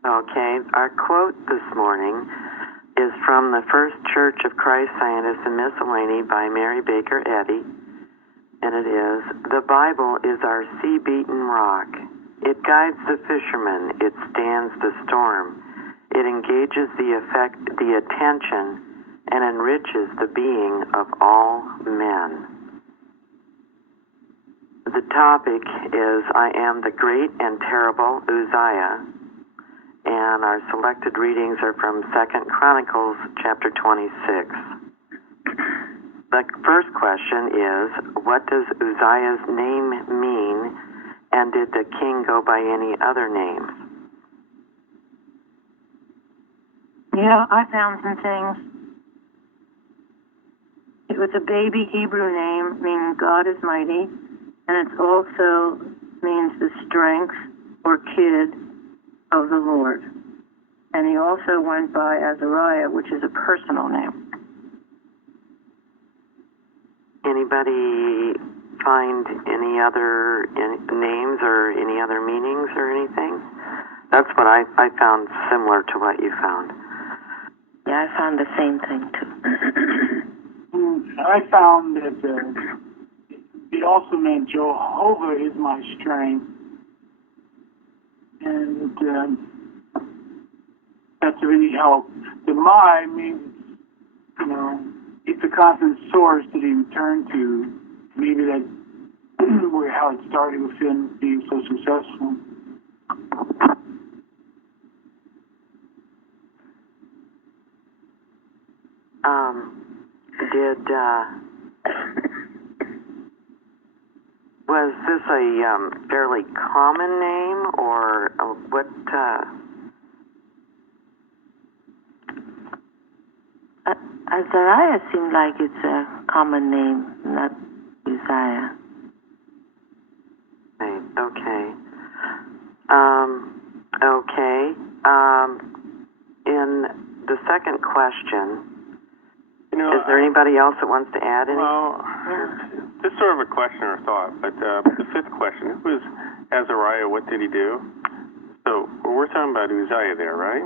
Okay, our quote this morning is from the First Church of Christ Scientists and Miscellany by Mary Baker Eddy, and it is, "The Bible is our sea-beaten rock. It guides the fisherman. It stands the storm. It engages the attention, and enriches the being of all men." The topic is, "I am the great and terrible Uzziah," and our selected readings are from 2 Chronicles chapter 26. The first question is, what does Uzziah's name mean, and did the king go by any other names? Yeah, I found some things. It was a baby Hebrew name meaning God is mighty, and it also means the strength or kid of the Lord. And he also went by Azariah, which is a personal name. Anybody find any other names or any other meanings or anything? That's what I found similar to what you found. Yeah, I found the same thing too. I found that it also meant Jehovah is my strength, and that's of any help. The my means, it's a constant source that he returned to. Maybe that's how it started with him being so successful. Was this a fairly common name, or what? Azariah seemed like it's a common name, not Uzziah. Okay. Okay. In the second question, is there anybody else that wants to add anything? Well, this is sort of a question or thought, but the fifth question, who was Azariah? What did he do? So we're talking about Uzziah there, right?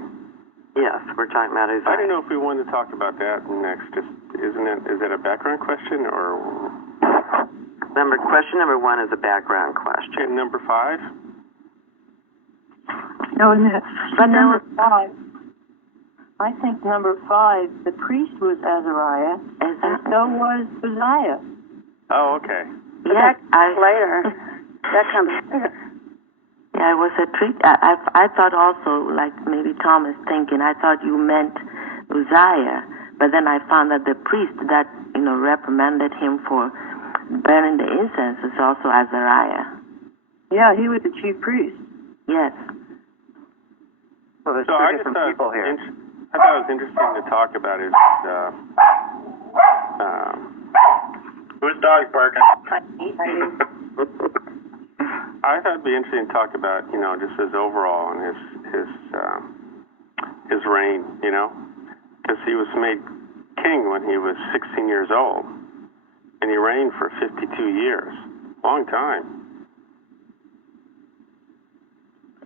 Yes, we're talking about Uzziah. I don't know if we wanted to talk about that next. Is that a background question or? Question number 1 is a background question. And number 5? No, but number 5. I think number 5, the priest was Azariah, and so was Uzziah. Oh, okay. Yeah, later. That comes later. Yeah, it was a trick. I thought also, like maybe Tom is thinking, I thought you meant Uzziah, but then I found that the priest that, reprimanded him for burning the incense is also Azariah. Yeah, he was the chief priest. Yes. Well, there's So two different people here. I thought it was interesting to talk about his. Whose dog's barking? I thought it'd be interesting to talk about, just his overall and his reign, because he was made king when he was 16 years old, and he reigned for 52 years, long time.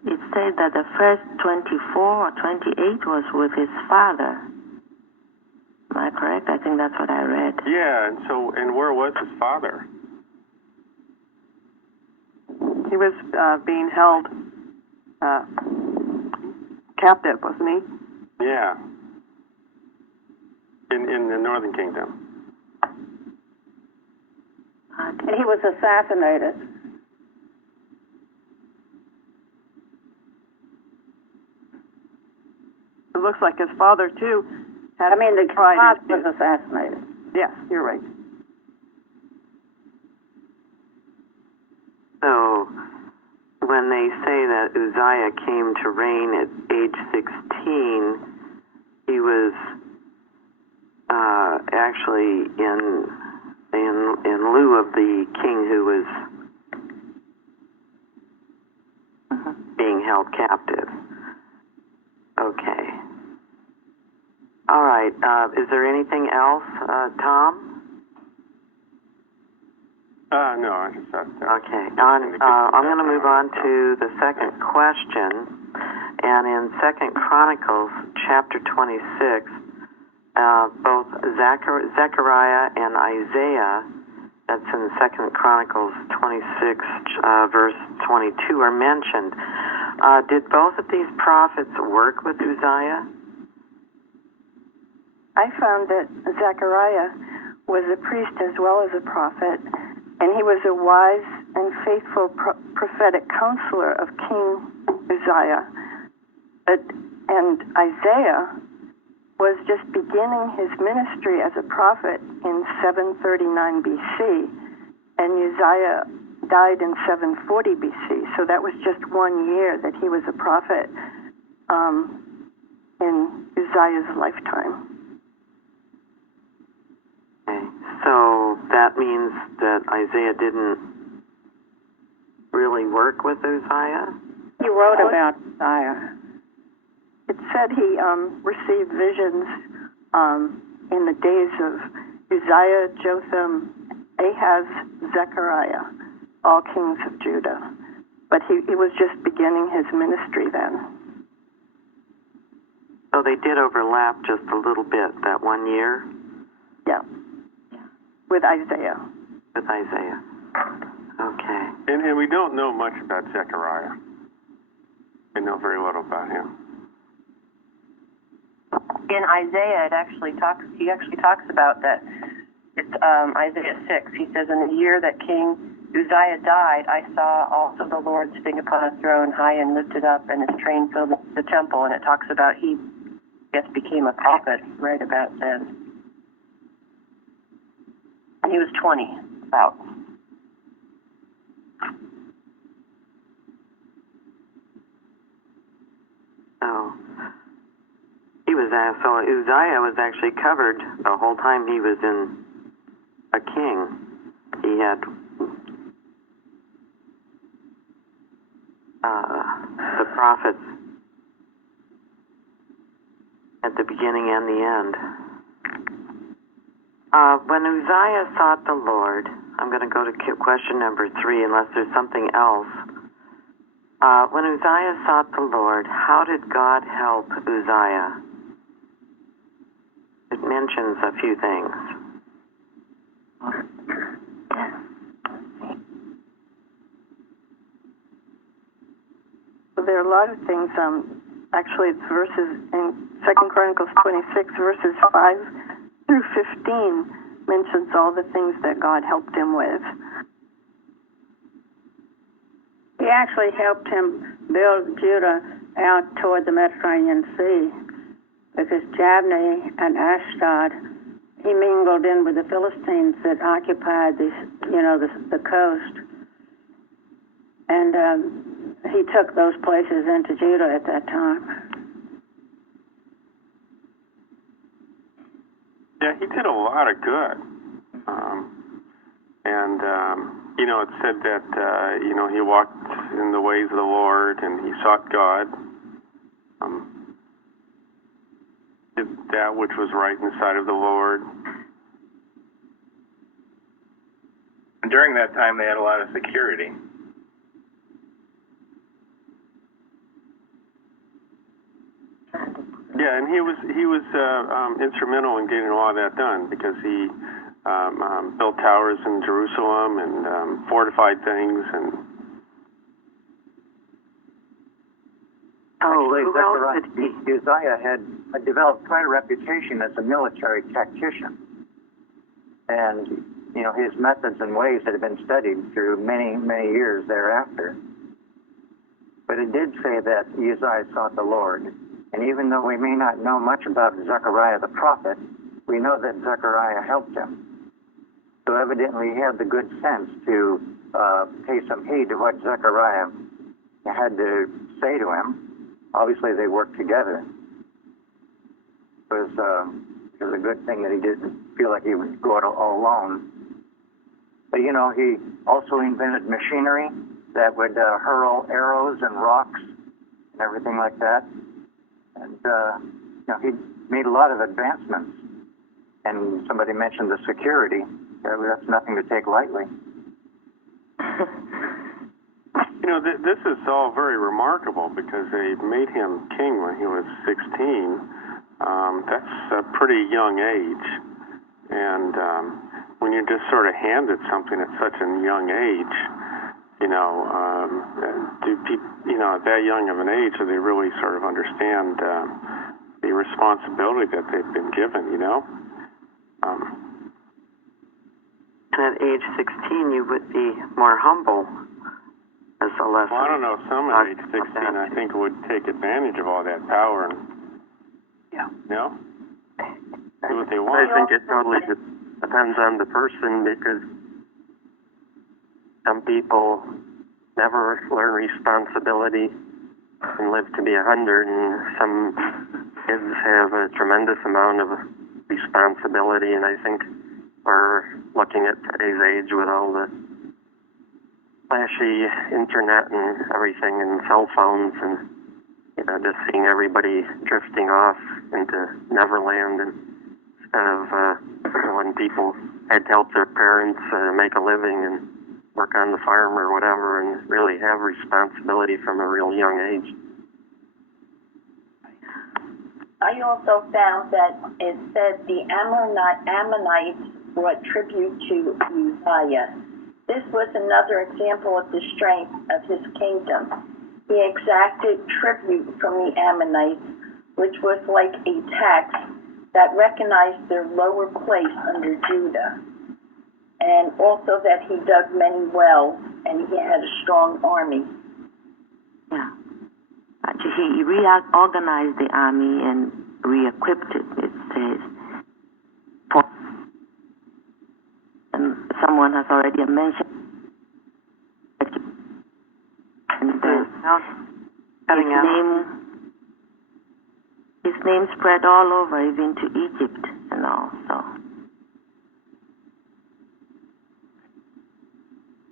It said that the first 24 or 28 was with his father. Am I correct? I think that's what I read. Yeah, and where was his father? He was being held captive, wasn't he? Yeah. In the Northern Kingdom. And he was assassinated. It looks like his father, too, had the father was assassinated. Yes, you're right. So, when they say that Uzziah came to reign at age 16, he was actually in lieu of the king who was being held captive. Okay. All right. Is there anything else, Tom? No, I just thought that. Okay. I'm going to move on to the second question, And in 2 Chronicles chapter 26, both Zechariah and Isaiah, that's in 2 Chronicles 26, verse 22, are mentioned. Did both of these prophets work with Uzziah? I found that Zechariah was a priest as well as a prophet, and he was a wise and faithful prophetic counselor of King Uzziah. And Isaiah was just beginning his ministry as a prophet in 739 BC, and Uzziah died in 740 BC. So that was just 1 year that he was a prophet in Uzziah's lifetime. Okay. So that means that Isaiah didn't really work with Uzziah? He wrote about Uzziah. It said he received visions in the days of Uzziah, Jotham, Ahaz, Zechariah, all kings of Judah. But he was just beginning his ministry then. So they did overlap just a little bit that 1 year? Yeah. With Isaiah. With Isaiah. Okay. And we don't know much about Zechariah. We know very little about him. In Isaiah, he actually talks about that. It's Isaiah 6. He says, in the year that King Uzziah died, I saw also the Lord sitting upon a throne high and lifted up, and his train filled the temple. And it talks about he, I guess, became a prophet right about then. And he was 20, about. So Uzziah was actually covered the whole time he was in a king. He had the prophets at the beginning and the end. When Uzziah sought the Lord, I'm going to go to question number 3, unless there's something else. When Uzziah sought the Lord, how did God help Uzziah? It mentions a few things. So there are a lot of things. Actually, it's verses in 2 Chronicles 26, verses 5 through 15 mentions all the things that God helped him with. He actually helped him build Judah out toward the Mediterranean Sea, because Jabneh and Ashdod, he mingled in with the Philistines that occupied the coast, and he took those places into Judah at that time. Yeah, he did a lot of good. It said that, he walked in the ways of the Lord and he sought God. Did that which was right in the sight of the Lord. And during that time, they had a lot of security. Yeah, and he was instrumental in getting a lot of that done, because he built towers in Jerusalem and fortified things. And Uzziah had developed quite a reputation as a military tactician, and his methods and ways had been studied through many, many years thereafter. But it did say that Uzziah sought the Lord, and even though we may not know much about Zechariah the prophet, we know that Zechariah helped him. So evidently he had the good sense to pay some heed to what Zechariah had to say to him. Obviously they worked together. It was a good thing that he didn't feel like he would go it all alone. But he also invented machinery that would hurl arrows and rocks and everything like that. And he made a lot of advancements. And somebody mentioned the security. That's nothing to take lightly. This is all very remarkable because they made him king when he was 16. That's a pretty young age. And when you're just sort of handed something at such a young age, do people, at that young of an age, do they really sort of understand the responsibility that they've been given, And at age 16, you would be more humble as a lesson. Well, I don't know. Some at age 16, I think, would take advantage of all that power and, do what they want. I think it totally depends on the person, because some people never learn responsibility and live to be 100, and some kids have a tremendous amount of responsibility, and I think we're looking at today's age with all the flashy internet and everything and cell phones, and just seeing everybody drifting off into Neverland, and instead of when people had to help their parents make a living and work on the farm or whatever, and really have responsibility from a real young age. I also found that it said the Ammonites brought tribute to Uzziah. This was another example of the strength of his kingdom. He exacted tribute from the Ammonites, which was like a tax that recognized their lower place under Judah. And also that he dug many wells, and he had a strong army. Yeah. Actually, he reorganized the army and re-equipped it, it says. And someone has already mentioned that his name spread all over, even to Egypt and all, so.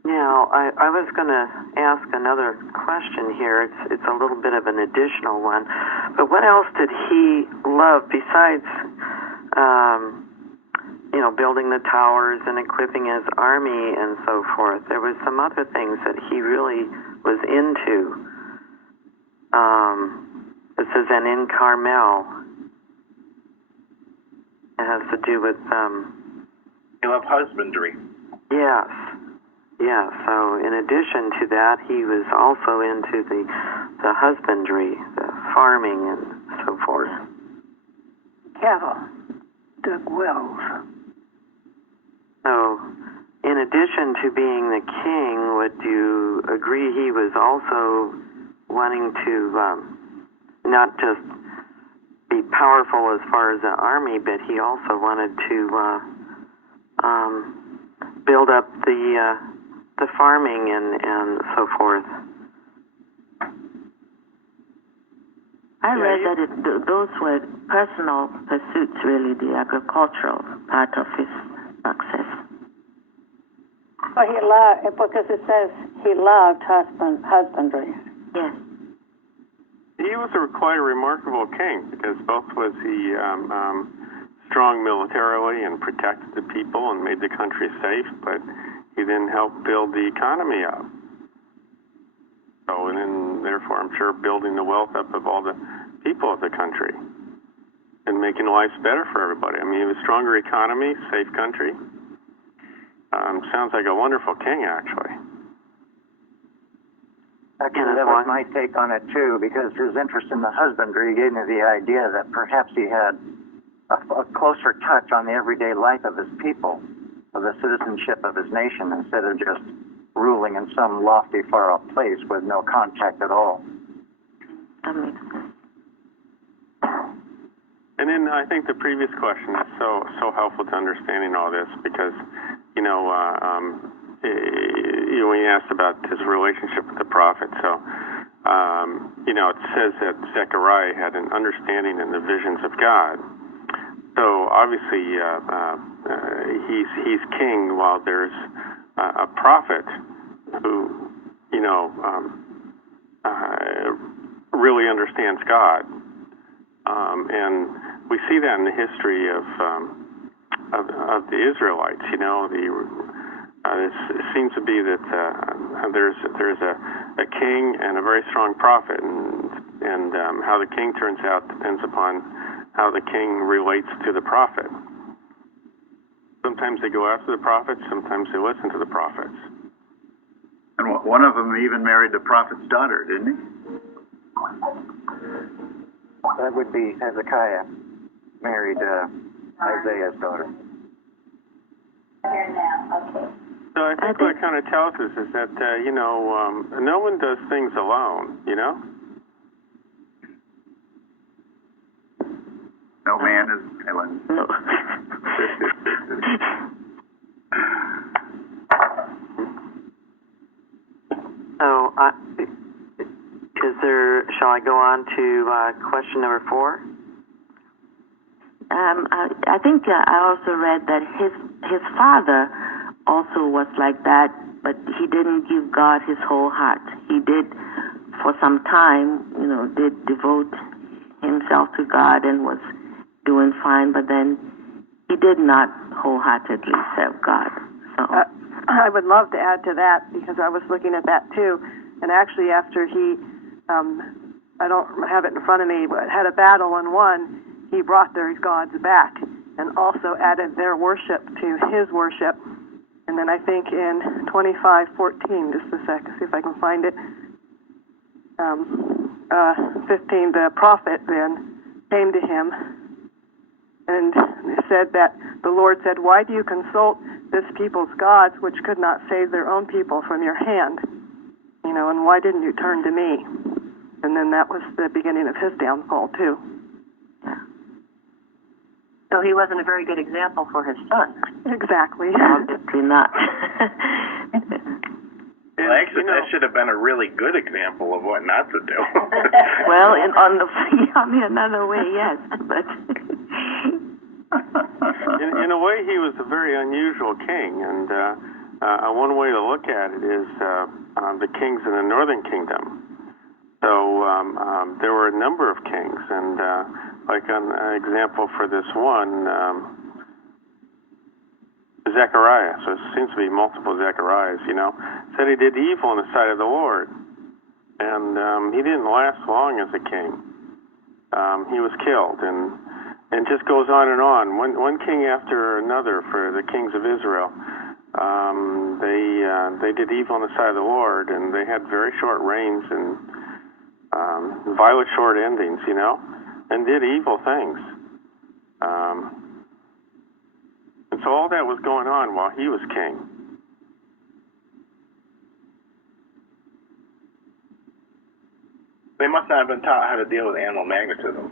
Now, I was going to ask another question here. It's a little bit of an additional one. But what else did he love besides, building the towers and equipping his army and so forth? There was some other things that he really was into. This is an in Carmel. It has to do with... He loved husbandry. Yes. Yeah, so in addition to that, he was also into the husbandry, the farming, and so forth. Cattle, dug wells. So, in addition to being the king, would you agree he was also wanting to not just be powerful as far as the army, but he also wanted to build up the farming and so forth? I read that those were personal pursuits, really, the agricultural part of his success. Well, he loved, because it says he loved husbandry. Yes. He was quite a remarkable king, because both was he strong militarily and protected the people and made the country safe, but he then helped build the economy up. So, and then, therefore, I'm sure building the wealth up of all the people of the country and making life better for everybody. I mean, a stronger economy, safe country. Sounds like a wonderful king, actually. Actually, that was my take on it, too, because his interest in the husbandry gave me the idea that perhaps he had a closer touch on the everyday life of his people, of the citizenship of his nation, instead of just ruling in some lofty, far-off place with no contact at all. That makes sense. And then I think the previous question is so helpful to understanding all this, because, when you asked about his relationship with the prophet, so, it says that Zechariah had an understanding in the visions of God. So obviously he's king while there's a prophet who, really understands God. And we see that in the history of the Israelites. It seems to be that there's a king and a very strong prophet, and how the king turns out depends upon how the king relates to the prophet. Sometimes they go after the prophets, sometimes they listen to the prophets. And one of them even married the prophet's daughter, didn't he? That would be Hezekiah married Isaiah's daughter. Here now, okay. So I think what it kind of tells us is that, no one does things alone, No man is an island. No. So, shall I go on to question number 4? I think I also read that his father also was like that, but he didn't give God his whole heart. He did, for some time, did devote himself to God and was doing fine, but then he did not wholeheartedly serve God. So I would love to add to that, because I was looking at that too. And actually, after he, I don't have it in front of me, but had a battle and won, he brought their gods back and also added their worship to his worship. And then I think in 25:14, just a sec, see if I can find it. 15, the prophet then came to him and said that the Lord said, "Why do you consult this people's gods, which could not save their own people from your hand? And why didn't you turn to me?" And then that was the beginning of his downfall too. So he wasn't a very good example for his son. Exactly. obviously not. Well, actually, that should have been a really good example of what not to do. Well, in another way, yes, but in a way, he was a very unusual king, and one way to look at it is the kings in the northern kingdom. So there were a number of kings, and like an example for this one, Zechariah. So it seems to be multiple Zechariahs, said he did evil in the sight of the Lord, and he didn't last long as a king. He was killed, and just goes on and on. One king after another for the kings of Israel. They did evil in the sight of the Lord, and they had very short reigns and violent short endings, and did evil things. And so all that was going on while he was king. They must not have been taught how to deal with animal magnetism.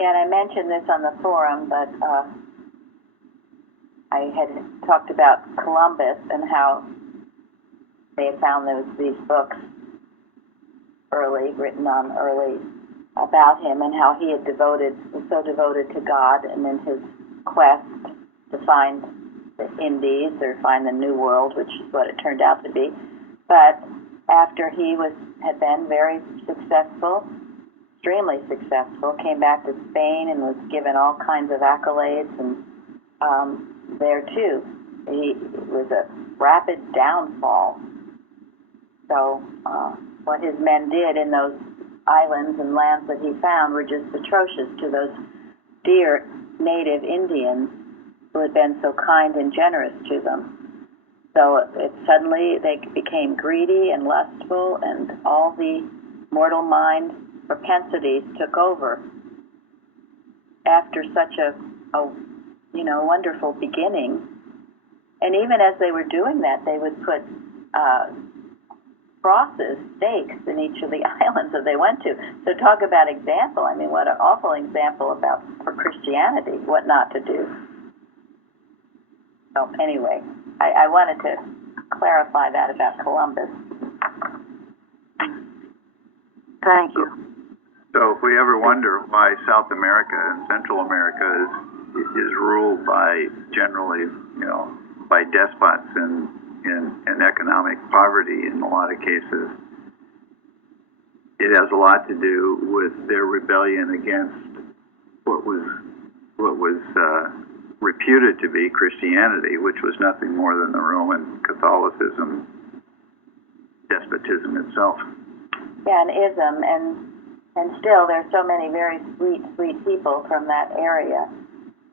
Yeah, and I mentioned this on the forum, but I had talked about Columbus and how they had found these books written early about him, and how he was so devoted to God, and in his quest to find the Indies or find the New World, which is what it turned out to be. But after he had been very successful, extremely successful, came back to Spain and was given all kinds of accolades, and there too, it was a rapid downfall. So what his men did in those islands and lands that he found were just atrocious to those dear native Indians who had been so kind and generous to them. So suddenly they became greedy and lustful, and all the mortal mind propensities took over. After such a wonderful beginning, and even as they were doing that, they would put crosses, stakes in each of the islands that they went to. So talk about example. I mean, what an awful example for Christianity, what not to do. So anyway, I wanted to clarify that about Columbus. Thank you. So if we ever wonder why South America and Central America is ruled by generally, by despots and economic poverty in a lot of cases, it has a lot to do with their rebellion against what was reputed to be Christianity, which was nothing more than the Roman Catholicism despotism itself. Yeah, an ism, and still there's so many very sweet people from that area.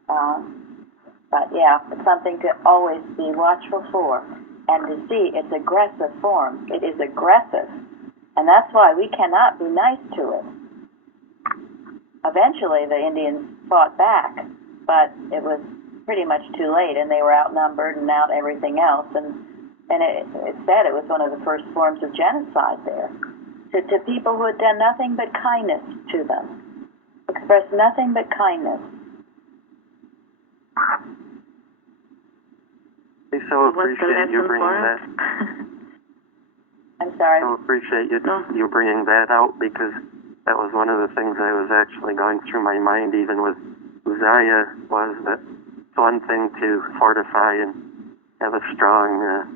But yeah, it's something to always be watchful for, and to see its aggressive form. It is aggressive, and that's why we cannot be nice to it. Eventually, the Indians fought back, but it was pretty much too late, and they were outnumbered and out everything else, and it said it was one of the first forms of genocide there. To people who had done nothing but kindness to them, expressed nothing but kindness. I so appreciate you bringing that. I'm sorry. I appreciate you bringing that out, because that was one of the things I was actually going through my mind, even with Uzziah, was that it's one thing to fortify and have a strong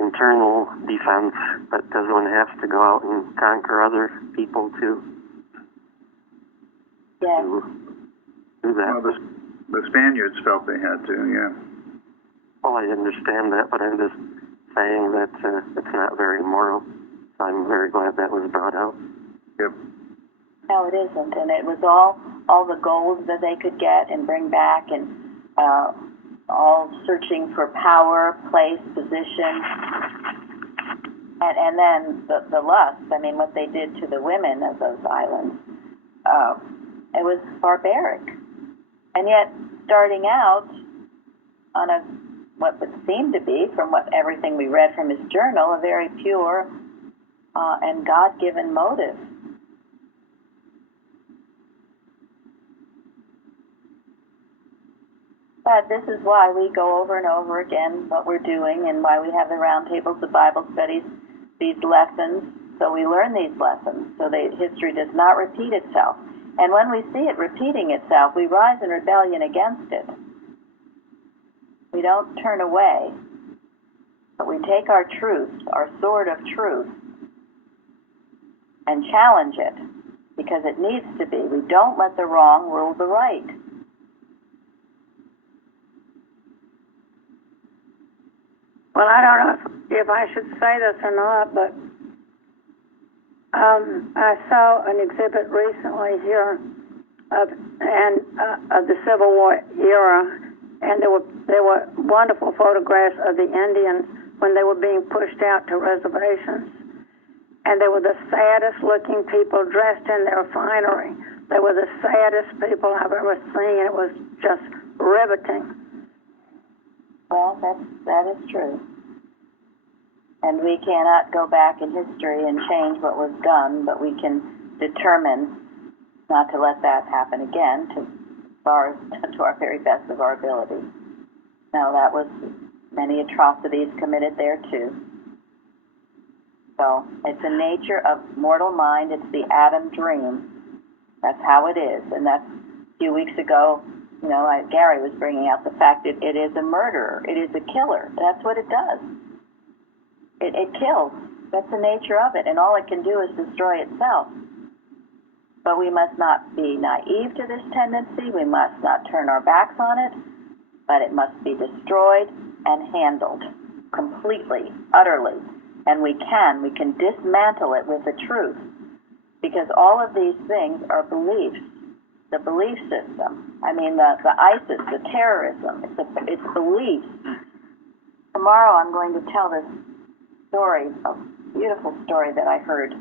internal defense, but does one have to go out and conquer other people to do that? Well, the Spaniards felt they had to, yeah. Well, I understand that, but I'm just saying that it's not very moral. So I'm very glad that was brought out. Yep. No, it isn't, and it was all the gold that they could get and bring back, and all searching for power, place, position, and then the lust. I mean, what they did to the women of those islands, it was barbaric. And yet, starting out on what would seem to be, from everything we read from his journal, a very pure and God-given motive. But this is why we go over and over again what we're doing, and why we have the roundtables, the Bible studies, these lessons, so we learn these lessons, so that history does not repeat itself. And when we see it repeating itself, we rise in rebellion against it. We don't turn away, but we take our truth, our sword of truth, and challenge it, because it needs to be. We don't let the wrong rule the right. Well, I don't know if I should say this or not, but I saw an exhibit recently here of the Civil War era, and there were wonderful photographs of the Indians when they were being pushed out to reservations, and they were the saddest looking people dressed in their finery. They were the saddest people I've ever seen. It was just riveting. Well, that is true. And we cannot go back in history and change what was done, but we can determine not to let that happen again to our very best of our ability. Now, that was many atrocities committed there, too. So it's the nature of mortal mind. It's the Adam dream. That's how it is. And that's a few weeks ago, Gary was bringing out the fact that it is a murderer. It is a killer. That's what it does. It kills. That's the nature of it. And all it can do is destroy itself. But we must not be naive to this tendency. We must not turn our backs on it. But it must be destroyed and handled completely, utterly. And we can dismantle it with the truth. Because all of these things are beliefs. The belief system. I mean, the ISIS, the terrorism, it's beliefs. Tomorrow I'm going to tell this story, a beautiful story that I heard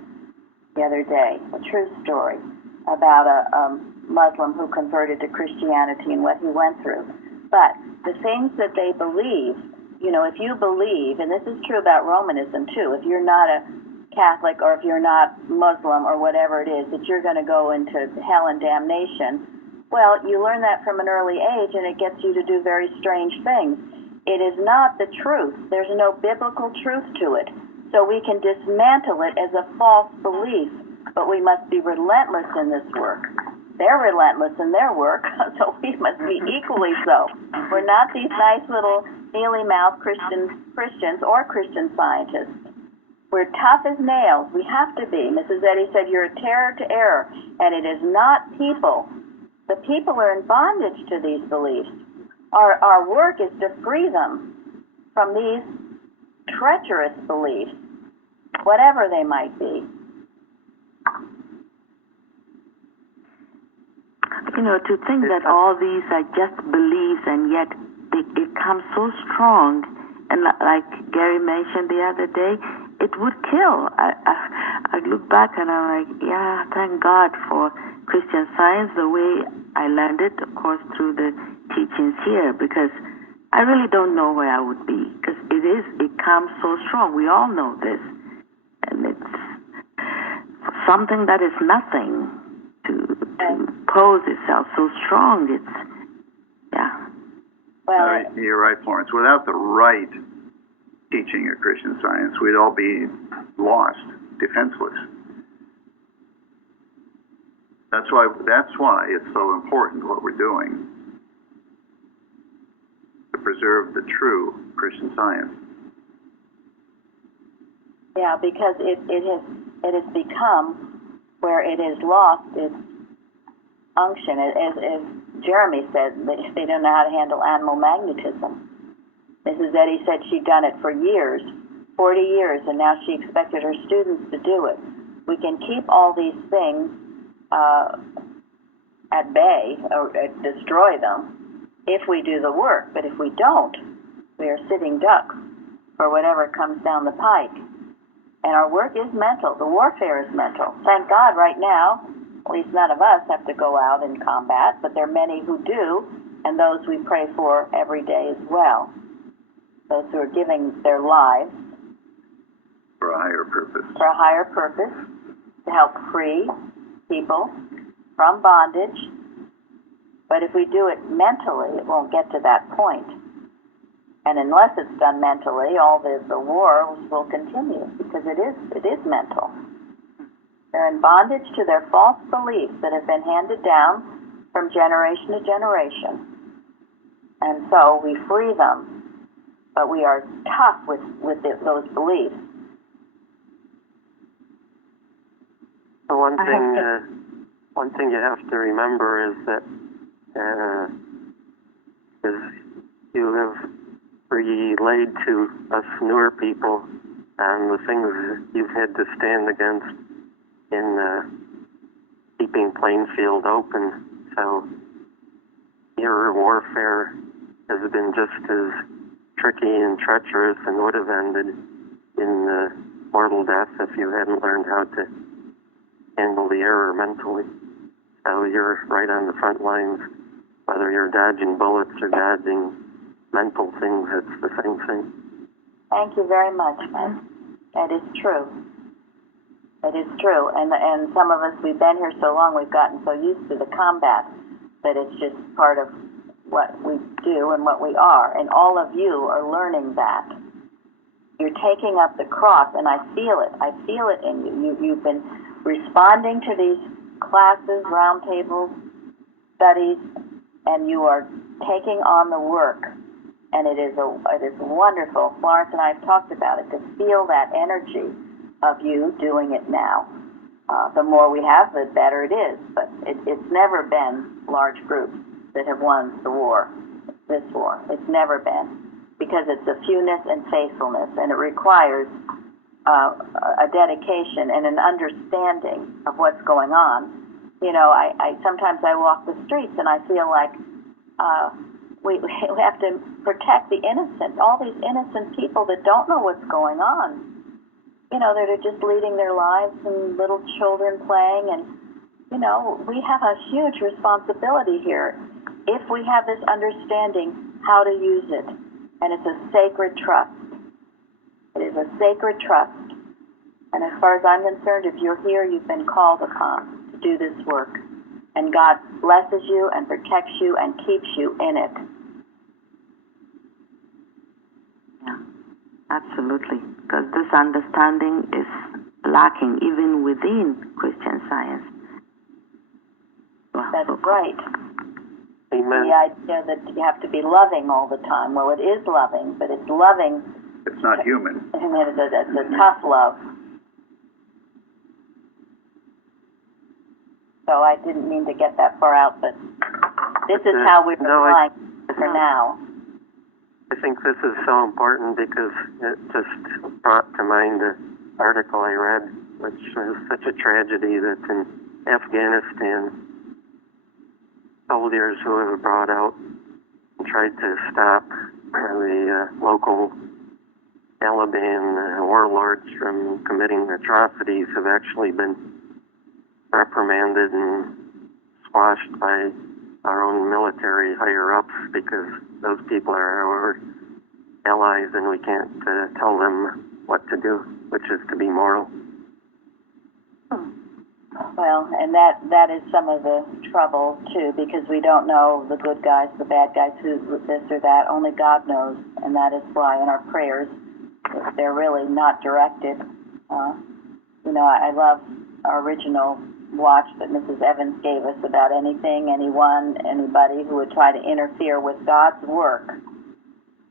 the other day, a true story about a Muslim who converted to Christianity and what he went through. But the things that they believe, if you believe, and this is true about Romanism too, if you're not a Catholic or if you're not Muslim or whatever it is, that you're going to go into hell and damnation, well, you learn that from an early age, and it gets you to do very strange things. It is not the truth. There's no biblical truth to it. So we can dismantle it as a false belief, but we must be relentless in this work. They're relentless in their work, so we must be equally so. We're not these nice little mealy-mouthed Christians or Christian scientists. We're tough as nails. We have to be. Mrs. Eddy said, you're a terror to error, and it is not people The people are in bondage to these beliefs. Our work is to free them from these treacherous beliefs, whatever they might be. You know, to think that all these are just beliefs and yet it comes so strong, and like Gary mentioned the other day, it would kill. I look back and I'm like, yeah, thank God for Christian Science, the way I learned it, of course, through the teachings here, because I really don't know where I would be, because it comes so strong. We all know this. And it's something that is nothing to pose itself so strong. It's, yeah. Well, you're right, Florence. Without the right teaching of Christian Science, we'd all be lost, defenseless. That's why it's so important what we're doing to preserve the true Christian Science. Yeah, because it has become where it has lost its unction. As Jeremy said, they don't know how to handle animal magnetism. Mrs. Eddy said she'd done it for years, 40 years, and now she expected her students to do it. We can keep all these things at bay or destroy them if we do the work. But if we don't, we are sitting ducks for whatever comes down the pike. And our work is mental. The warfare is mental. Thank God right now, at least none of us have to go out in combat, but there are many who do, and those we pray for every day as well. Those who are giving their lives for a higher purpose. For a higher purpose, to help free people from bondage. But if we do it mentally, it won't get to that point. And unless it's done mentally, all the war will continue, because it is mental. They're in bondage to their false beliefs that have been handed down from generation to generation. And so we free them, but we are tough with those beliefs. So one thing you have to remember is that you have relayed to us newer people and the things you've had to stand against in keeping Plainfield open. So your warfare has been just as tricky and treacherous and would have ended in mortal death if you hadn't learned how to handle the error mentally. So you're right on the front lines. Whether you're dodging bullets or dodging mental things, it's the same thing. Thank you very much, man. That is true. It is true. And some of us, we've been here so long, we've gotten so used to the combat that it's just part of what we do and what we are. And all of you are learning that. You're taking up the cross, and I feel it. I feel it in you. You've been responding to these classes, roundtables, studies, and you are taking on the work. And it is wonderful. Florence and I have talked about it, to feel that energy of you doing it now. The more we have, the better it is. But it's never been large groups that have won the war, this war. It's never been, because it's a fewness and faithfulness, and it requires a dedication and an understanding of what's going on. You know, I sometimes I walk the streets and I feel like we have to protect the innocent, all these innocent people that don't know what's going on. You know, that are just leading their lives and little children playing, and, you know, we have a huge responsibility here if we have this understanding how to use it. And it's a sacred trust. It is a sacred trust. And as far as I'm concerned, if you're here, you've been called upon to do this work. And God blesses you and protects you and keeps you in it. Yeah, absolutely. Because this understanding is lacking even within Christian Science. Wow. That's right. Amen. The idea that you have to be loving all the time. Well, it is loving, but it's loving. It's not human. And it's a tough love. So I didn't mean to get that far out, but this is how we're applying for now. I think this is so important because it just brought to mind the article I read, which was such a tragedy that in Afghanistan, soldiers who were brought out and tried to stop the local Taliban warlords from committing atrocities have actually been reprimanded and squashed by our own military higher-ups because those people are our allies and we can't tell them what to do, which is to be moral. Well, and that is some of the trouble, too, because we don't know the good guys, the bad guys, who this or that. Only God knows, and that is why in our prayers, if they're really not directed. I love our original watch that Mrs. Evans gave us about anything, anyone, anybody who would try to interfere with God's work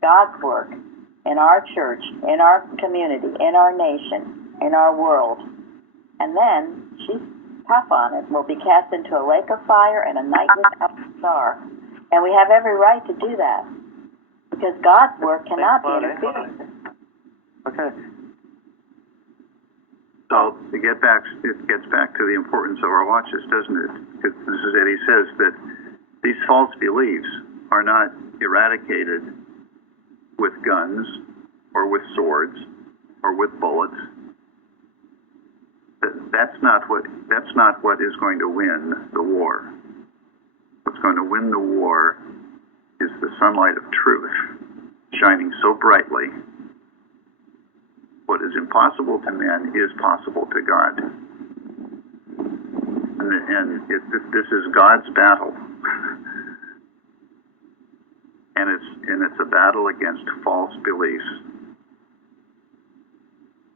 in our church, in our community, in our nation, in our world. And then she's tough on it, will be cast into a lake of fire and a night without a star. And we have every right to do that because God's work cannot be interfered with. Okay. So it gets back to the importance of our watches, doesn't it? Because this is Eddie says that these false beliefs are not eradicated with guns or with swords or with bullets. That's not what is going to win the war. What's going to win the war is the sunlight of truth shining so brightly. What is impossible to men is possible to God. This is God's battle. And it's a battle against false beliefs.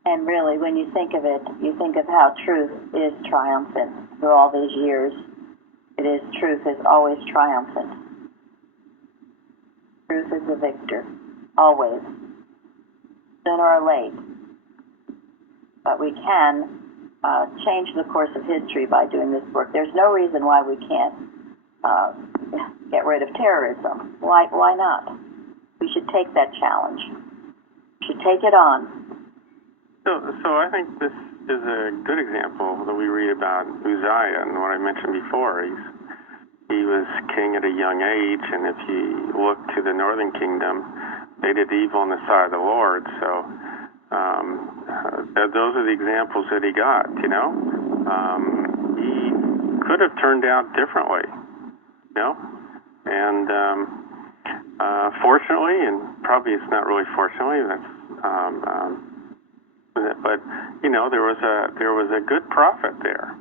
And really, when you think of it, you think of how truth is triumphant through all these years. Truth is always triumphant. Truth is the victor, always, sooner or late. But we can change the course of history by doing this work. There's no reason why we can't get rid of terrorism. Why not? We should take that challenge. We should take it on. So I think this is a good example that we read about Uzziah and what I mentioned before. He was king at a young age, and if you look to the northern kingdom, they did evil on the side of the Lord. So those are the examples that he got, He could have turned out differently, And fortunately, and probably it's not really fortunately, but there was a good prophet there,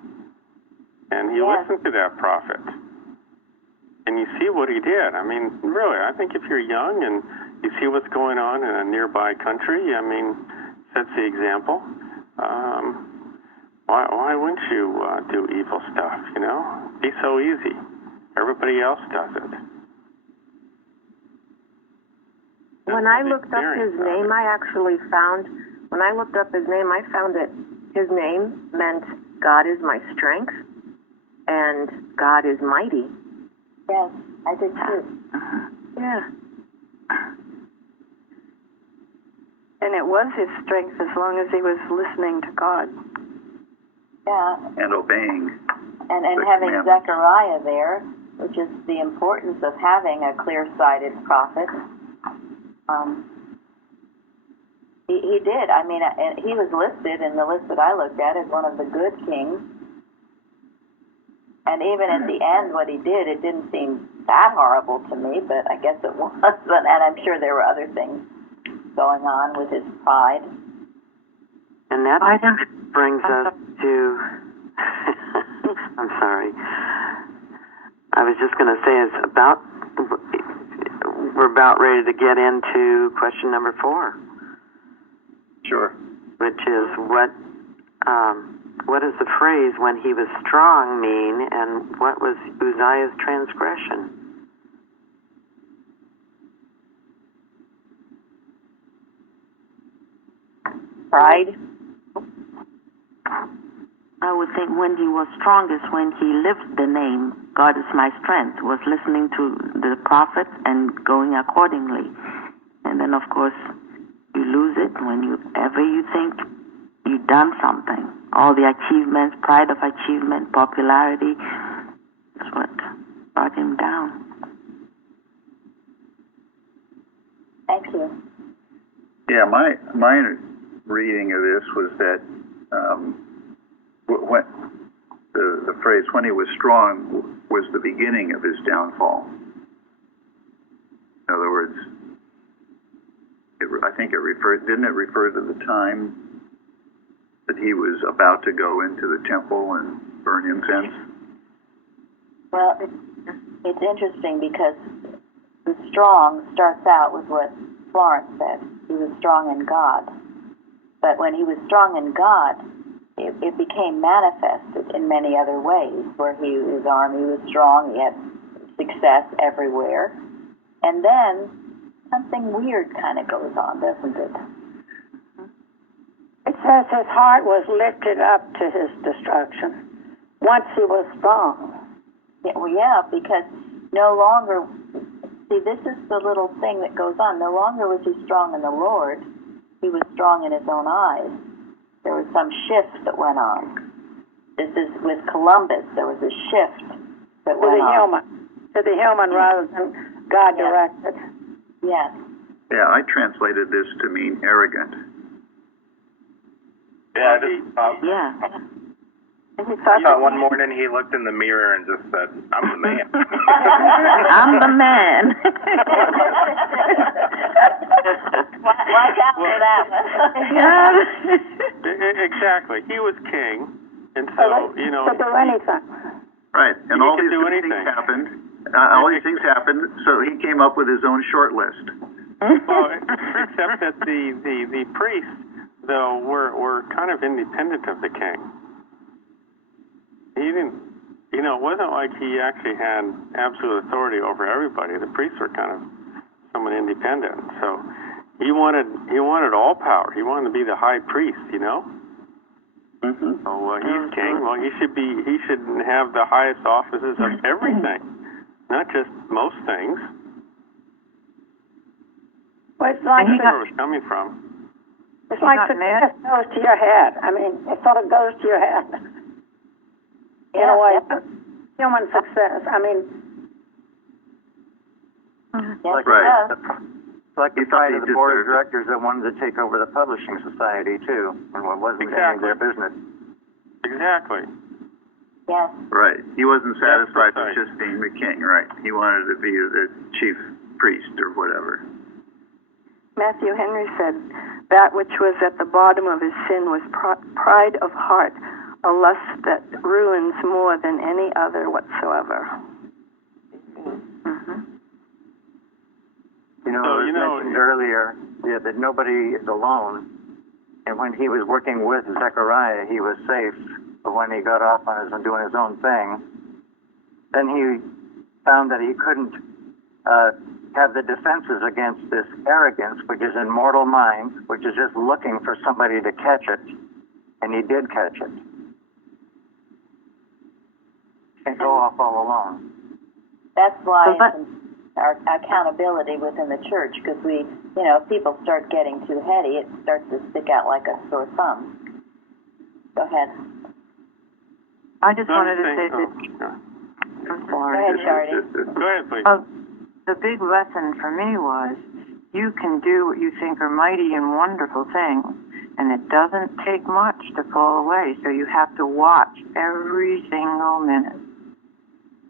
and he listened to that prophet, and you see what he did. I mean, really, I think if you're young and you see what's going on in a nearby country, I mean, sets the example. Why wouldn't you do evil stuff? Be so easy. Everybody else does it. When I looked up his name, I found that his name meant God is my strength and God is mighty. Yes, I did too. Yeah. And it was his strength as long as he was listening to God. Yeah. And obeying. And having Zechariah there, which is the importance of having a clear-sighted prophet. He did. I mean, he was listed in the list that I looked at as one of the good kings. And even at the end, what he did, it didn't seem that horrible to me, but I guess it was. And I'm sure there were other things going on with his pride. And that brings us to... I'm sorry. I was just going to say we're about ready to get into question number 4. Sure. Which is what does the phrase "when he was strong" mean, and what was Uzziah's transgression? Pride. I would think when he was strongest, when he lived the name, God is my strength, was listening to the prophets and going accordingly. And then, of course, you lose it whenever you think you've done something. All the achievements, pride of achievement, popularity, is what brought him down. Thank you. Yeah, my reading of this was that when the phrase "when he was strong" was the beginning of his downfall. In other words, I think didn't it refer to the time that he was about to go into the temple and burn incense? Well, it's interesting because the strong starts out with what Florence said. He was strong in God. But when he was strong in God, it became manifested in many other ways, where his army was strong, he had success everywhere. And then something weird kind of goes on, doesn't it? It says his heart was lifted up to his destruction once he was strong. Yeah, well, yeah, because no longer, see, this is the little thing that goes on. No longer was he strong in the Lord. He was strong in his own eyes. There was some shift that went on. This is with Columbus. There was a shift that went on. To the human rather than God-directed. Yes. Yeah, I translated this to mean arrogant. Yeah, Yeah. I thought one morning he looked in the mirror and just said, "I'm the man." I'm the man. Watch out for that one. Exactly. He was king, and so, Could do anything. Right, and all these do things anything. happened. All these things happened, so he came up with his own short list. Well, except that the priests, though, were kind of independent of the king. He didn't, it wasn't like he actually had absolute authority over everybody. The priests were kind of somewhat independent. So he wanted all power. He wanted to be the high priest, Mm-hmm. So he's king. Well, he should have the highest offices of everything, not just most things. Well, it's like Where it was coming from. It's like success goes to your head. I mean, it sort of goes to your head. In a way, human success. I mean, yes, right. Like the side of the board of directors that wanted to take over the publishing society too, and what wasn't any of their business. Exactly. Yes. Right. He wasn't satisfied with just being the king. Right. He wanted to be the chief priest or whatever. Matthew Henry said, that which was at the bottom of his sin was pride of heart, a lust that ruins more than any other whatsoever. Mm-hmm. It was mentioned earlier that nobody is alone, and when he was working with Zechariah, he was safe. But when he got off on doing his own thing, then he found that he couldn't have the defenses against this arrogance, which is in mortal mind, which is just looking for somebody to catch it, and he did catch it. Can't go off all alone. That's why our accountability within the church, because if people start getting too heady, it starts to stick out like a sore thumb. Go ahead. I just wanted to say that. I'm sorry. Go ahead, Shardy. Go ahead, please. The big lesson for me was you can do what you think are mighty and wonderful things, and it doesn't take much to fall away, so you have to watch every single minute.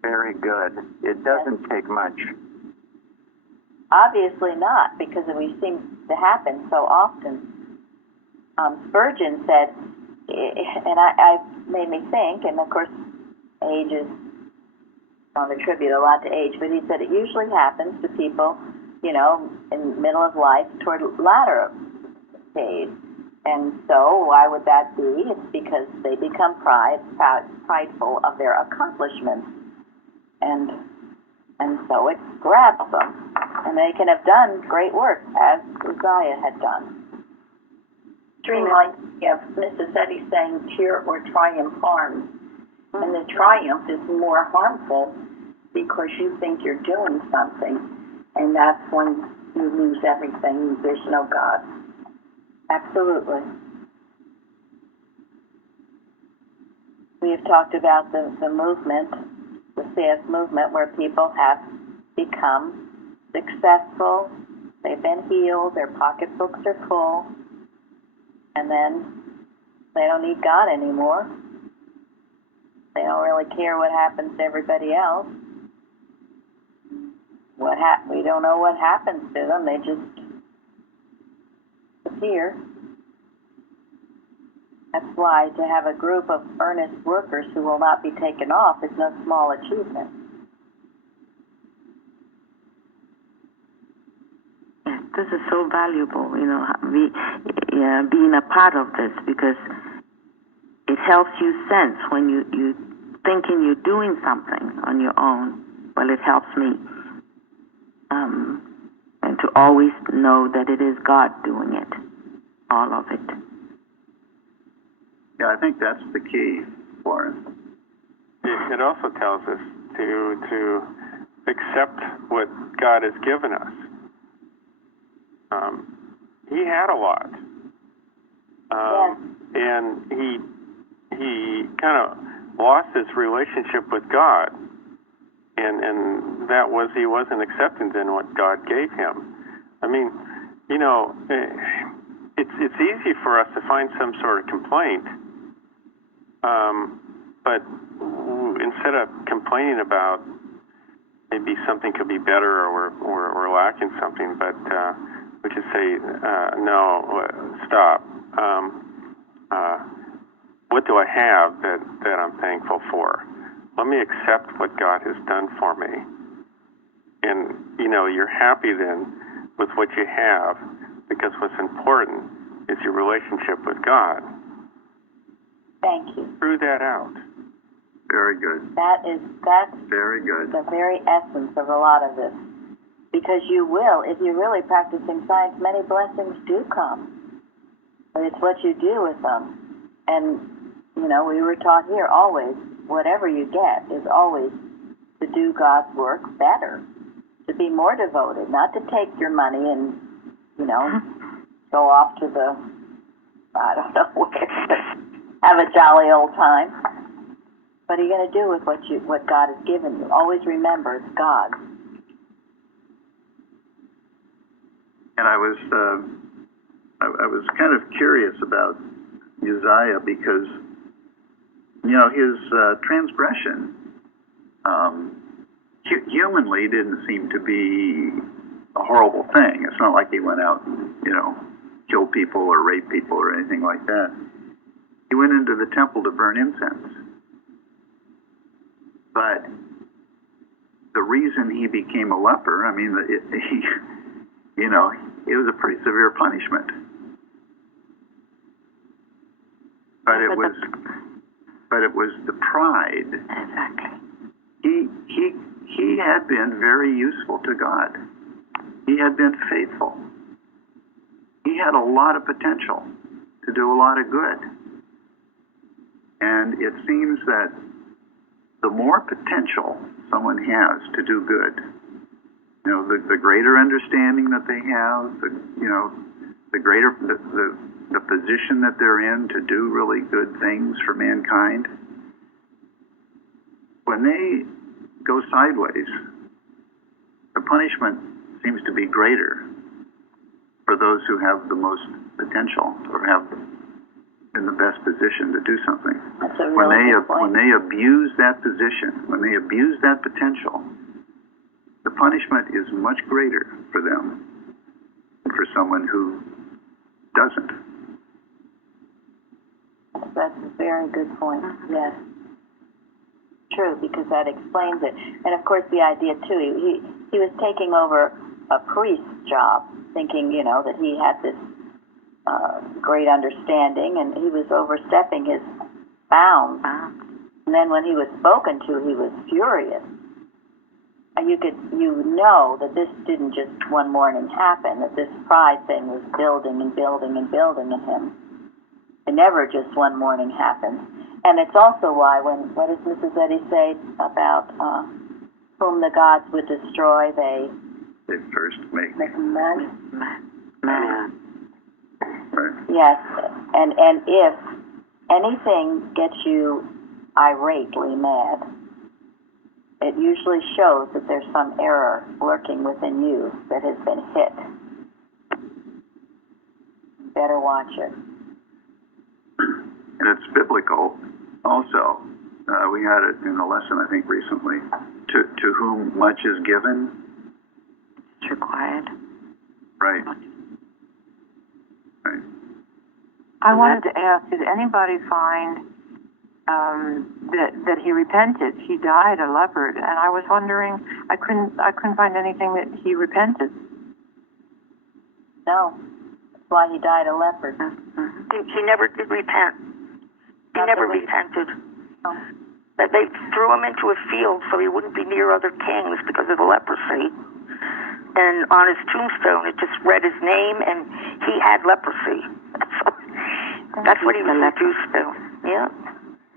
Very good. It doesn't take much. Obviously not, because we seem to happen so often. Spurgeon said, and I made me think, and of course, age is don't attribute a lot to age, but he said it usually happens to people, in the middle of life toward latter stage. And so why would that be? It's because they become prideful of their accomplishments. And so it grabs them. And they can have done great work, as Uzziah had done. Reminds me of Mrs. Eddy saying tear or triumph harms. And the triumph is more harmful because you think you're doing something, and that's when you lose everything. There's no God. Absolutely. We have talked about the movement, the CS movement, where people have become successful, they've been healed, their pocketbooks are full, and then they don't need God anymore. They don't really care what happens to everybody else. We don't know what happens to them. They just appear. That's why to have a group of earnest workers who will not be taken off is no small achievement. This is so valuable, being a part of this, because it helps you sense when you thinking you're doing something on your own. Well, it helps me, and to always know that it is God doing it, all of it. Yeah, I think that's the key, Warren. It also tells us to accept what God has given us. He had a lot, and he kind of lost his relationship with God, and that was he wasn't accepting in what God gave him. I mean, it's easy for us to find some sort of complaint, but instead of complaining about maybe something could be better or we're lacking something, but we just say, no, stop. What do I have that I'm thankful for? Let me accept what God has done for me. And, you're happy then with what you have, because what's important is your relationship with God. Thank you. Threw that out. Very good. That's very good. The very essence of a lot of this. Because you will, if you're really practicing science, many blessings do come. But it's what you do with them. And, we were taught here always, whatever you get is always to do God's work better, to be more devoted, not to take your money and, go off to the, I don't know where, have a jolly old time. What are you going to do with what God has given you? Always remember it's God. And I was kind of curious about Uzziah because, his transgression humanly didn't seem to be a horrible thing. It's not like he went out and, killed people or raped people or anything like that. He went into the temple to burn incense. But the reason he became a leper, it was a pretty severe punishment. But it was the pride. Exactly. He had been very useful to God. He had been faithful. He had a lot of potential to do a lot of good. And it seems that the more potential someone has to do good, the greater understanding that they have, the greater the position that they're in to do really good things for mankind. When they go sideways, the punishment seems to be greater for those who have the most potential or have in the best position to do something. That's a really good point. When they abuse that position, when they abuse that potential, the punishment is much greater for them than for someone who doesn't. That's a very good point. Yes. True, because that explains it. And of course the idea too, he was taking over a priest's job, thinking, that he had this great understanding, and he was overstepping his bounds. And then when he was spoken to, he was furious. And you know that this didn't just one morning happen, that this pride thing was building and building and building in him. It never just one morning happens. And it's also why what does Mrs. Eddy say about whom the gods would destroy, they first make man. Right. Yes, and if anything gets you irately mad, it usually shows that there's some error lurking within you that has been hit. Better watch it. And it's biblical also. We had it in a lesson, I think, recently. To whom much is given, It's required. right. Right. I wanted to ask, did anybody find that he repented? He died a leopard, and I was wondering, I couldn't find anything that he repented. No, that's why he died a leopard. He never did repent. He never repented. Oh. That they threw him into a field so he wouldn't be near other kings because of the leprosy. And on his tombstone, it just read his name, and he had leprosy. That's what he was reduced to. Yeah.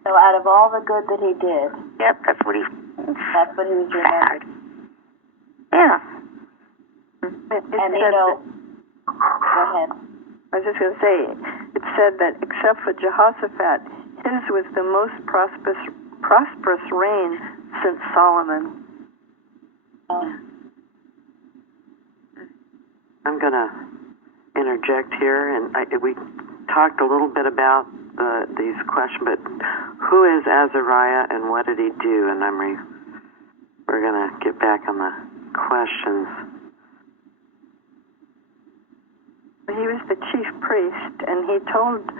So out of all the good that he did, yep, that's what he was remembered. Yeah. And you know, go ahead. I was just going to say, it said that except for Jehoshaphat, his was the most prosperous reign since Solomon. I'm going to interject here, and we talked a little bit about these questions, but who is Azariah and what did he do? And we're going to get back on the questions. He was the chief priest, and he told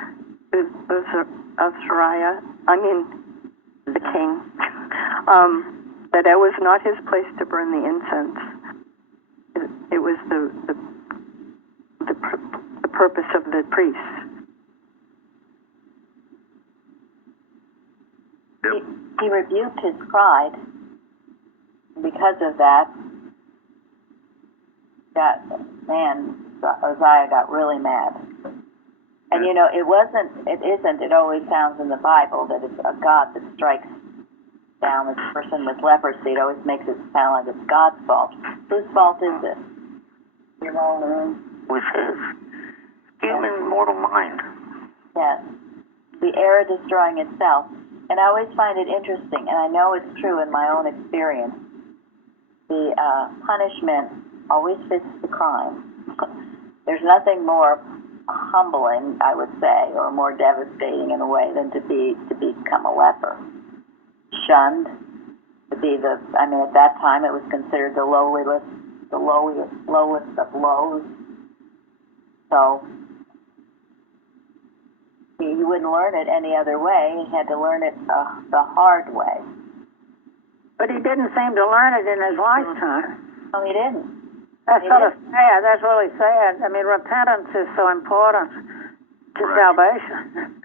Uzziah, the king, that it was not his place to burn the incense. It was the purpose of the priests. He rebuked his pride. Because of that, Uzziah got really mad. And you know, it always sounds in the Bible that it's a God that strikes down this person with leprosy. It always makes it sound like it's God's fault. Whose fault is this? Your own. Was his human mortal mind. Yes. The error destroying itself. And I always find it interesting, and I know it's true in my own experience. The punishment always fits the crime. There's nothing more humbling, I would say, or more devastating in a way than to become a leper. Shunned, to be at that time it was considered the lowest of lows. So he wouldn't learn it any other way. He had to learn it the hard way. But he didn't seem to learn it in his lifetime. No, he didn't. That's sort of sad. That's really sad. I mean, repentance is so important to salvation.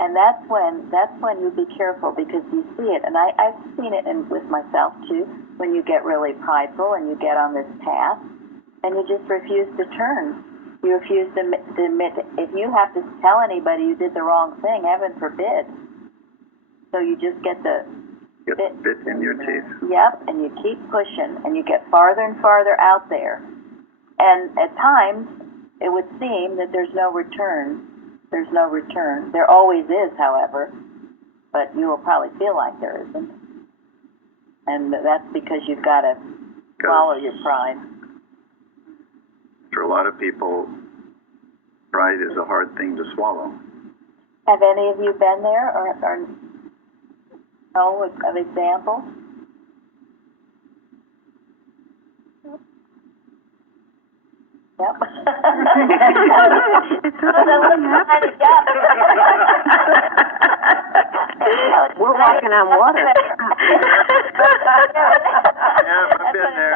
And that's when you be careful, because you see it, and I've seen it with myself too. When you get really prideful and you get on this path, and you just refuse to turn. You refuse to admit. If you have to tell anybody you did the wrong thing, heaven forbid. So you just get the bit in your teeth. Yep, and you keep pushing, and you get farther and farther out there. And at times, it would seem that there's no return. There's no return. There always is, however, but you will probably feel like there isn't. And that's because you've got to swallow your pride. For a lot of people, pride is a hard thing to swallow. Have any of you been there or know of examples? Yep. We're walking on water. Yeah, I've been there.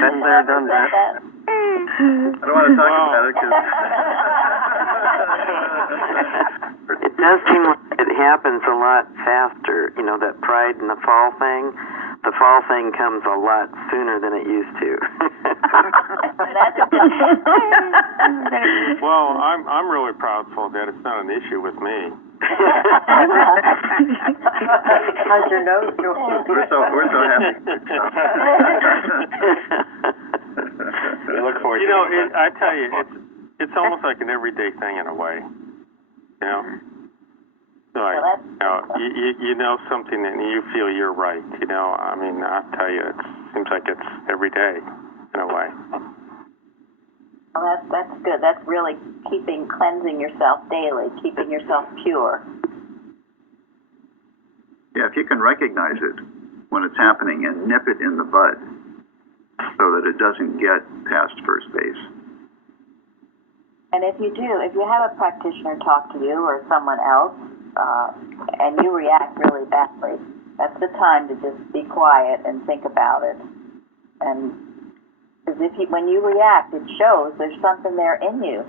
Been there, done that. I don't want to talk about it because it does seem like it happens a lot faster. You know, that pride and the fall thing. the fall thing comes a lot sooner than it used to. Well, I'm really proudful that it's not an issue with me. How's your nose doing? We're so happy. We look forward You to know, it. I tell you, it's almost like an everyday thing in a way. You know, like you know something and you feel you're right. You know, I mean, I tell you, it seems like it's every day in a way. Well, that's good. That's really cleansing yourself daily, keeping yourself pure. Yeah, if you can recognize it when it's happening and nip it in the bud so that it doesn't get past first base. And if you have a practitioner talk to you or someone else, and you react really badly, that's the time to just be quiet and think about it. And because when you react, it shows there's something there in you.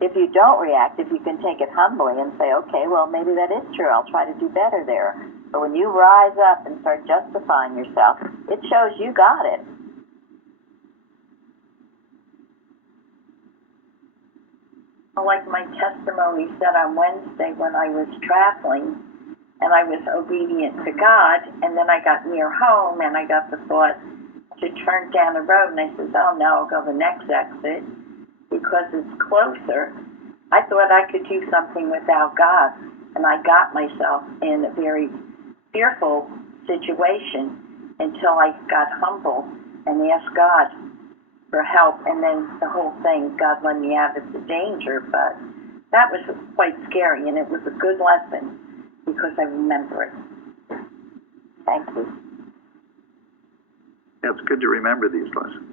If you don't react, if you can take it humbly and say, okay, well, maybe that is true, I'll try to do better there. But when you rise up and start justifying yourself, it shows you got it. Like my testimony said on Wednesday when I was traveling and I was obedient to God, and then I got near home and I got the thought to turn down the road, and I said, oh no, I'll go the next exit because it's closer. I thought I could do something without God, and I got myself in a very fearful situation until I got humble and asked God for help, and then the whole thing, God let me out of the danger. But that was quite scary, and it was a good lesson because I remember it. Thank you. Yeah, it's good to remember these lessons.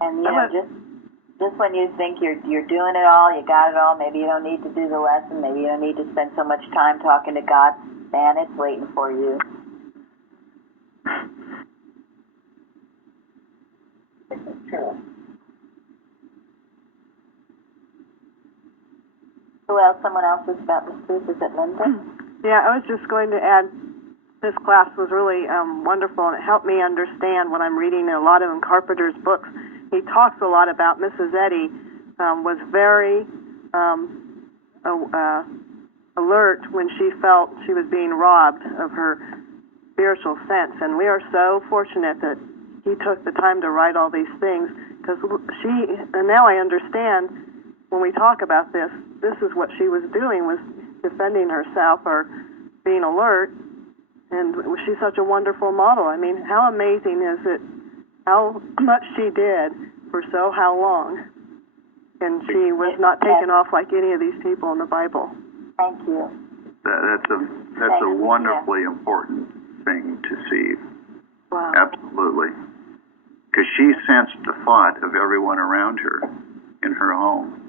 And just when you think you're doing it all, you got it all, maybe you don't need to do the lesson, maybe you don't need to spend so much time talking to God, man, it's waiting for you. True. Who else? Someone else is about the truth. Is it Linda? Yeah, I was just going to add, this class was really wonderful, and it helped me understand what I'm reading in a lot of Carpenter's books. He talks a lot about Mrs. Eddy was very alert when she felt she was being robbed of her spiritual sense, and we are so fortunate that he took the time to write all these things, because and now I understand when we talk about this is what she was doing, was defending herself or being alert, and she's such a wonderful model. I mean, how amazing is it, how much she did for how long, and she was not taken off like any of these people in the Bible. Thank you. That's a wonderfully important thing to see. Wow. Absolutely. Because she sensed the thought of everyone around her in her home.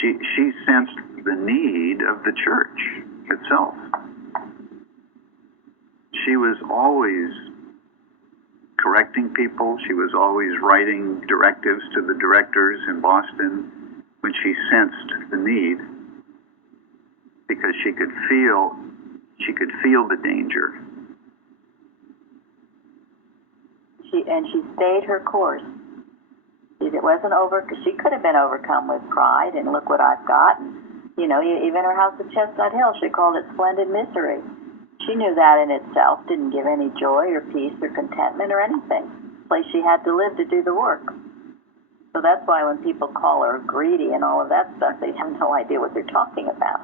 She sensed the need of the church itself. She was always correcting people. She was always writing directives to the directors in Boston when she sensed the need, because she could feel the danger. She stayed her course. It wasn't she could have been overcome with pride and look what I've got. And, even her house at Chestnut Hill, she called it splendid misery. She knew that in itself didn't give any joy or peace or contentment or anything. The place she had to live to do the work. So that's why when people call her greedy and all of that stuff, they have no idea what they're talking about.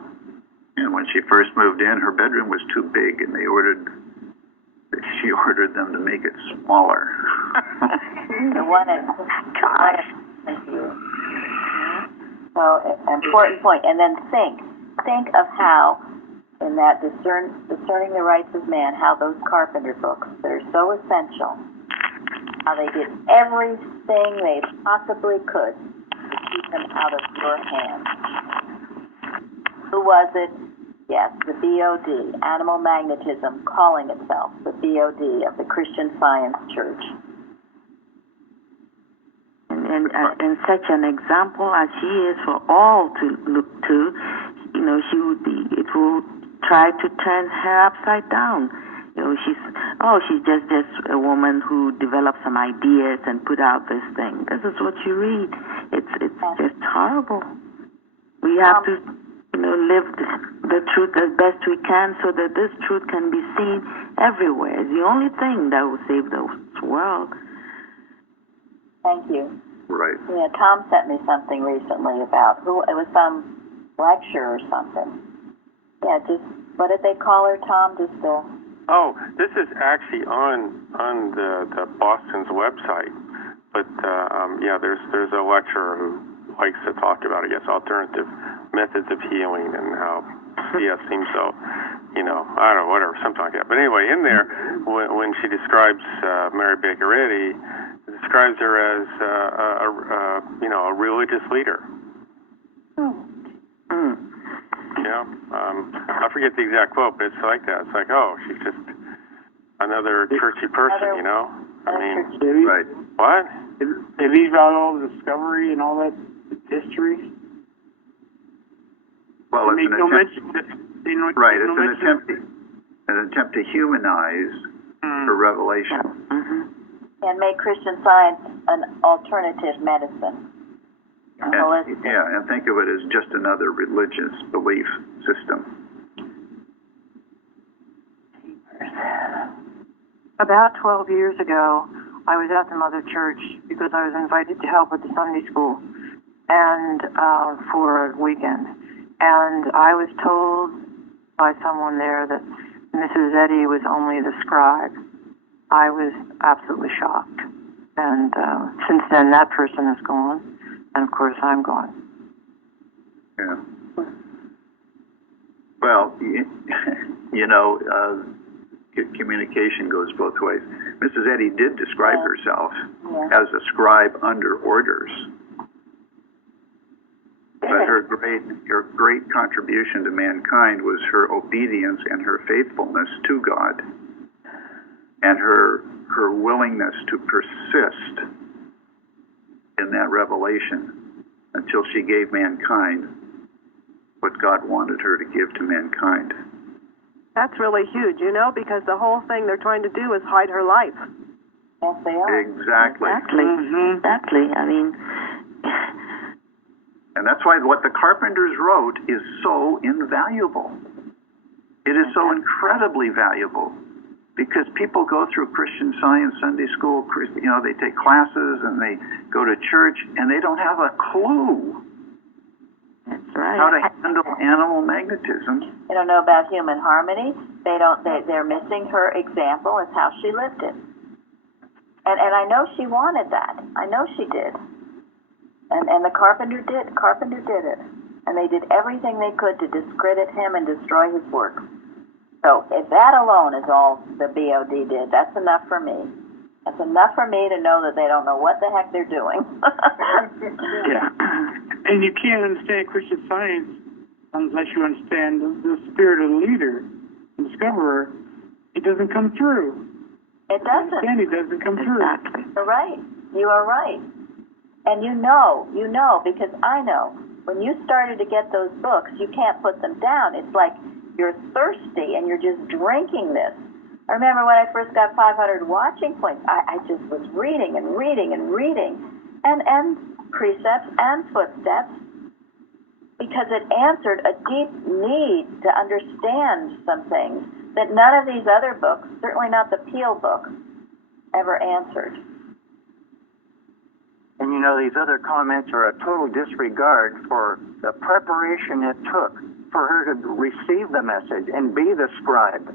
And when she first moved in, her bedroom was too big, and she ordered them to make it smaller. So, important point. And then think of how, in that discerning the rights of man, how those Carpenter books that are so essential, how they did everything they possibly could to keep them out of your hands. Who was it? Yes, the BOD, Animal Magnetism, calling itself the BOD of the Christian Science Church. And such an example as she is for all to look to, it will tried to turn her upside down. She's just a woman who developed some ideas and put out this thing. This is what you read. It's just horrible. We have to, live the truth as best we can so that this truth can be seen everywhere. It's the only thing that will save this world. Thank you. Right. Yeah, Tom sent me something recently about it was some lecture or something. Yeah, what did they call her, Tom? Oh, this is actually on the Boston's website, but there's a lecturer who likes to talk about, I guess, alternative methods of healing and how seems so, I don't know, whatever, something like that. But anyway, in there, when she describes Mary Baker Eddy, describes her as a religious leader. I forget the exact quote, but it's like that. It's like, oh, she's just another churchy person, Right. What? They leave out all the discovery and all that history. Well, it's an attempt to humanize her revelation. And make Christian Science an alternative medicine. And think of it as just another religious belief system. About 12 years ago, I was at the Mother Church because I was invited to help at the Sunday school and for a weekend. And I was told by someone there that Mrs. Eddy was only the scribe. I was absolutely shocked. And since then, that person is gone. And, of course, I'm gone. Yeah. Well, communication goes both ways. Mrs. Eddy did describe herself as a scribe under orders. But her great contribution to mankind was her obedience and her faithfulness to God, and her willingness to persist in that revelation until she gave mankind what God wanted her to give to mankind. That's really huge, because the whole thing they're trying to do is hide her life. Yes, they are. Exactly. Exactly. And that's why what the Carpenters wrote is so invaluable. It is so incredibly valuable because people go through Christian Science, Sunday school, they take classes and they go to church and they don't have a clue how to handle animal magnetism. They don't know about human harmony. They're missing her example as how she lived it. And I know she wanted that. I know she did. And the Carpenter did it. And they did everything they could to discredit him and destroy his work. So if that alone is all the BOD did, that's enough for me. That's enough for me to know that they don't know what the heck they're doing. Yeah. And you can't understand Christian Science unless you understand the spirit of the leader, the discoverer. It doesn't come through. It doesn't. It doesn't come through. You're right. You are right. And you know, because I know, when you started to get those books, you can't put them down. It's like you're thirsty and you're just drinking this. I remember when I first got 500 watching points, I just was reading and reading and reading, and precepts and footsteps, because it answered a deep need to understand some things that none of these other books, certainly not the Peel book, ever answered. And these other comments are a total disregard for the preparation it took for her to receive the message and be the scribe.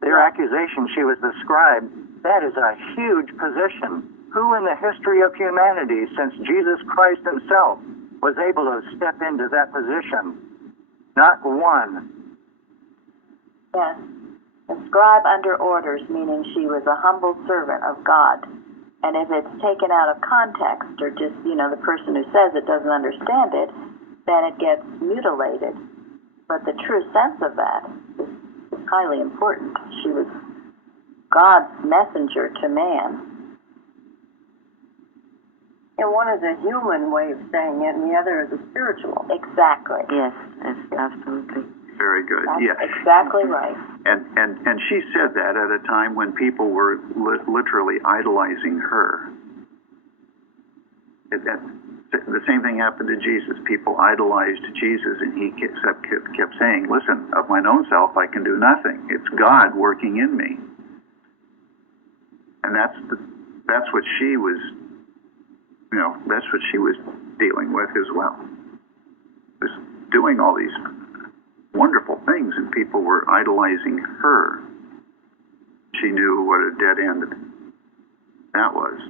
Their accusation she was the scribe, that is a huge position. Who in the history of humanity, since Jesus Christ himself, was able to step into that position? Not one. Yes. A scribe under orders, meaning she was a humble servant of God. And if it's taken out of context, or just, the person who says it doesn't understand it, then it gets mutilated. But the true sense of that is highly important. She was God's messenger to man. And one is a human way of saying it, and the other is a spiritual. Exactly. Yes, absolutely. Very good. That's Yeah. exactly right. And she said that at a time when people were literally idolizing her. The same thing happened to Jesus. People idolized Jesus, and he kept saying, "Listen, of mine own self, I can do nothing. It's God working in me." And that's what she was, that's what she was dealing with as well. Was doing all these wonderful things, and people were idolizing her. She knew what a dead end that was.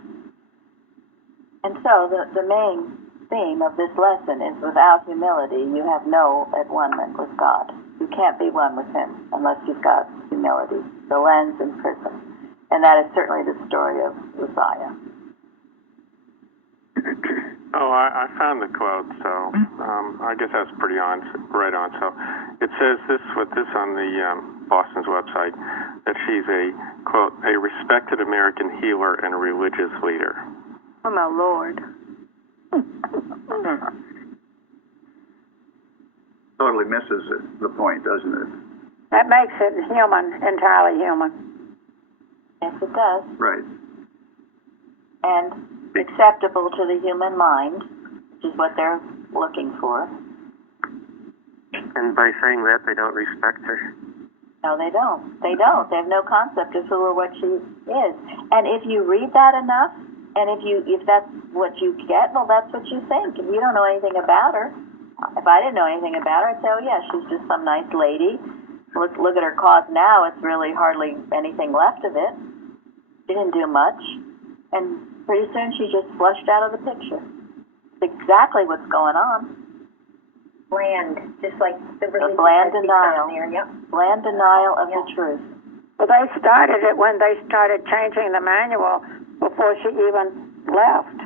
And so the main theme of this lesson is without humility, you have no at-one-ment with God. You can't be one with him unless you've got humility, the lens and prism. And that is certainly the story of Uzziah. Oh, I found the quote, so I guess that's pretty right on. So it says this on the Boston's website, that she's a, quote, a respected American healer and religious leader. Oh, my Lord. Totally misses the point, doesn't it? That makes it human, entirely human. Yes, it does. Right. And acceptable to the human mind, which is what they're looking for. And by saying that, they don't respect her. No, they don't. They don't. They have no concept of who or what she is. And if you read that enough, and if that's what you get, well, that's what you think. If you don't know anything about her, if I didn't know anything about her, I'd say, oh, yeah, she's just some nice lady. Let's look at her cause now. It's really hardly anything left of it. She didn't do much. And pretty soon she just flushed out of the picture. It's exactly what's going on. Bland, just like the bland denial. Yep. Bland denial of the truth. Well, they started it when they started changing the manual before she even left.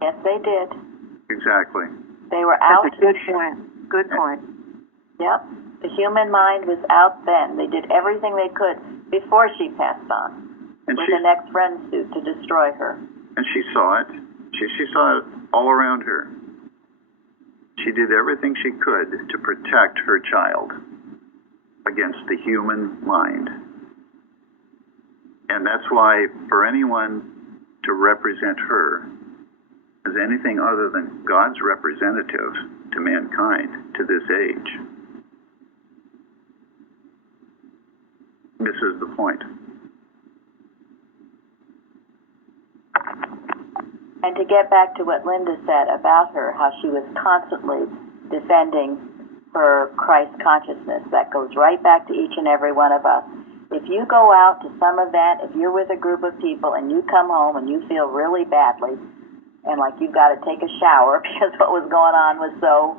Yes, they did. Exactly. They were out. That's a good point. Good point. Yep. The human mind was out then. They did everything they could before she passed on with an ex-friend suit to destroy her. And she saw it. She saw it all around her. She did everything she could to protect her child against the human mind. And that's why for anyone to represent her as anything other than God's representative to mankind to this age misses the point. And to get back to what Linda said about her, how she was constantly defending her Christ consciousness, that goes right back to each and every one of us. If you go out to some event, if you're with a group of people and you come home and you feel really badly and like you've got to take a shower because what was going on was so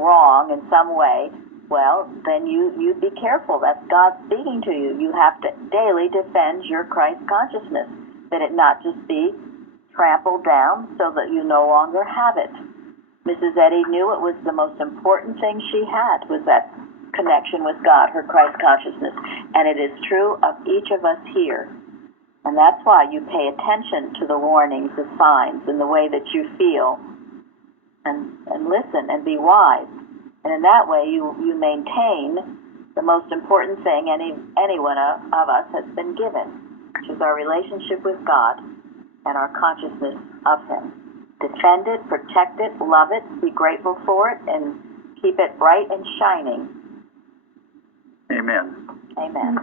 wrong in some way, well, then you be careful. That's God speaking to you. You have to daily defend your Christ consciousness, that it not just be trampled down so that you no longer have it. Mrs. Eddy knew it was the most important thing she had, was that connection with God, her Christ consciousness. And it is true of each of us here. And that's why you pay attention to the warnings, the signs, and the way that you feel, and listen and be wise. And in that way you maintain the most important thing any one of us has been given, which is our relationship with God and our consciousness of him. Defend it, protect it, love it, be grateful for it, and keep it bright and shining. Amen. Amen.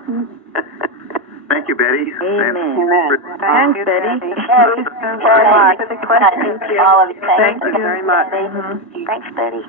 Thank you, Betty. Amen. Thank you, Betty. Thank you very much for the question. All of you. Thank you very much. Thanks, Betty.